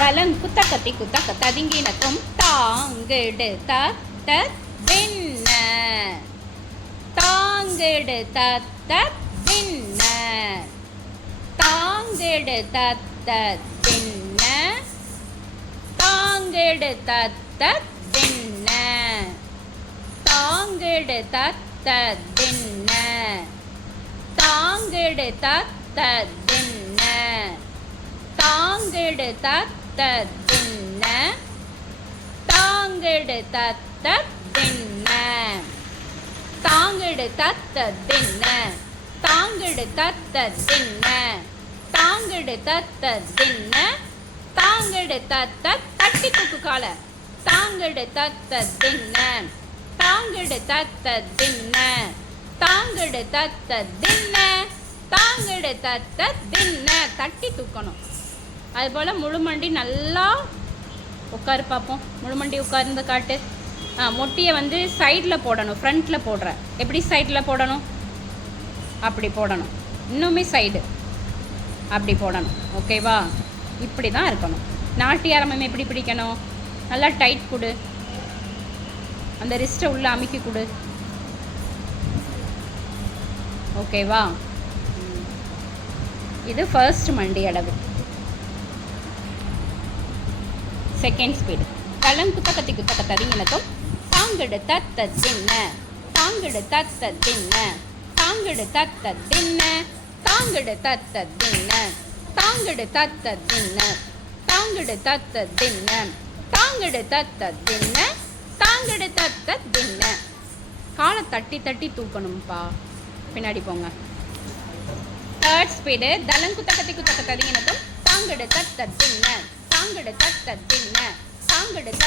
தலங்குத்தகத்தி குத்தக திங்கினத்தும் தாங்கெடுத்த தின்ன தாங்கெடுத்த தின்ன தாங்கெடுத்த தின்ன தாங்கெடுத்த தின்ன தாங்கெடுத்த தின்ன தாங்கெடுத்த தின்ன தாங்கெடுத்த தின்ன தாங்கெடுத்த தின்ன தாங்கெடுத்த தின்ன தாங்கெடுத்த தின்ன தாங்கெடுத்த தின்ன தாங்கெடுத்த தட்டி தூக்கு கால தாங்கெடுத்த தின்ன தாங்கெடுத்த தின்ன தாங்கெடுத்த தின்ன தாங்கெடுத்த தின்ன தட்டி தூக்கணும். அதுபோல் முழுமண்டி நல்லா உட்காரு பார்ப்போம். முழுமண்டி உட்கார்ந்து காட்டு. மொட்டியை வந்து சைடில் போடணும், ஃப்ரண்ட்டில் போடுற. எப்படி சைடில் போடணும்? அப்படி போடணும். இன்னுமே சைடு அப்படி போடணும். ஓகேவா? இப்படி தான் இருக்கணும். நாட்டிய ஆரம்பம் எப்படி பிடிக்கணும்? நல்லா டைட் கொடு, அந்த ரிஸ்ட்டை உள்ளே அமுக்கி கொடு. ஓகேவா? இது ஃபர்ஸ்ட் மண்டி அளவு. Second speed. கலங்குத்தகத்தி குத்தக ததிங்கினதும் தாங்கெடுத்த தின்ன தாங்கெடுத்த தின்ன தாங்கெடுத்த தின்ன தாங்கெடுத்த தின்ன தாங்கெடுத்த தின்ன தாங்கெடுத்த தின்ன தாங்கெடுத்த தின்ன தாங்கெடுத்த தின்ன. காலை தட்டி தட்டி தூக்கணும்ப்பா. பின்னாடி போங்க. Third speed. தலங்குத்தகத்தி குத்தக ததிங்கினதும் தாங்கெடுத்த தின்ன தாங்கெடுத்த தின்ன தாங்கெடுத்த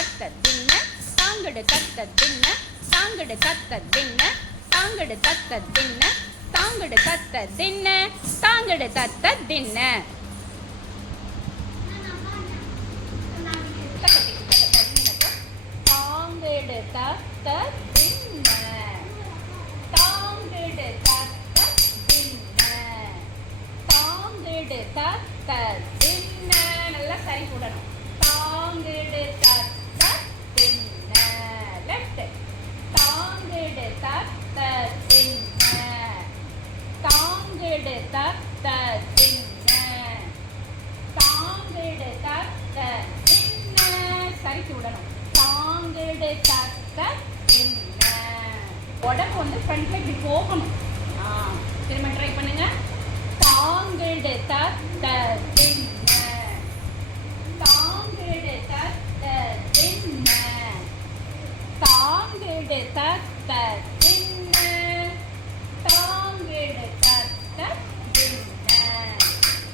தின்ன தாங்கெடுத்த தின்ன தாங்கெடுத்த தின்ன தாங்கெடுத்த தின்ன தாங்கெடுத்த தின்ன தாங்கெடுத்த தின்ன. தாங்கெடுத்த தின்ன தாங்கெடுத்த தின்ன தாங்கெடுத்த தின்ன. நல்லா சரி போடணும். தாங்கெடுத்த தின்ன. லெஃப்ட். தாங்கெடுத்த தின்ன தாங்கெடுத்த தின்ன தாங்கெடுத்த தின்ன. சரிக்கு விடணும். தாங்கெடுத்த தின்ன. உடம்பு வந்து ஃப்ரண்ட்ல இப்படி போகணும். திரும்ப ட்ரை பண்ணுங்க. தாங்கெடுத்த தின்ன தாங்கெடுத்த தின்ன தாங்கெடுத்த தின்ன தாங்கெடுத்த தின்ன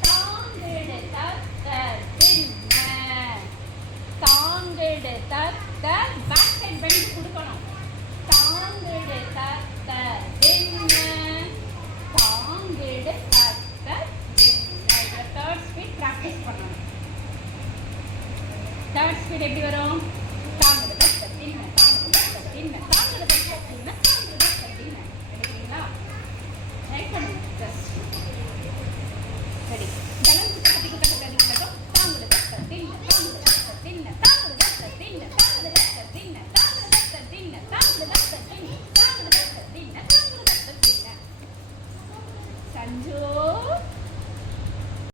தாங்கெடுத்த தின்ன தாங்கெடுத்த. பேக் சைட் பெண்ட் கொடுக்கணும். தாங்கெடுத்த தின்ன தாங்கெடுத்த தின்ன. தேர்ட் ஸ்பீட் ப்ராக்டிஸ் பண்ணணும். தேர்ட் ஸ்பீட் எப்படி வரும்?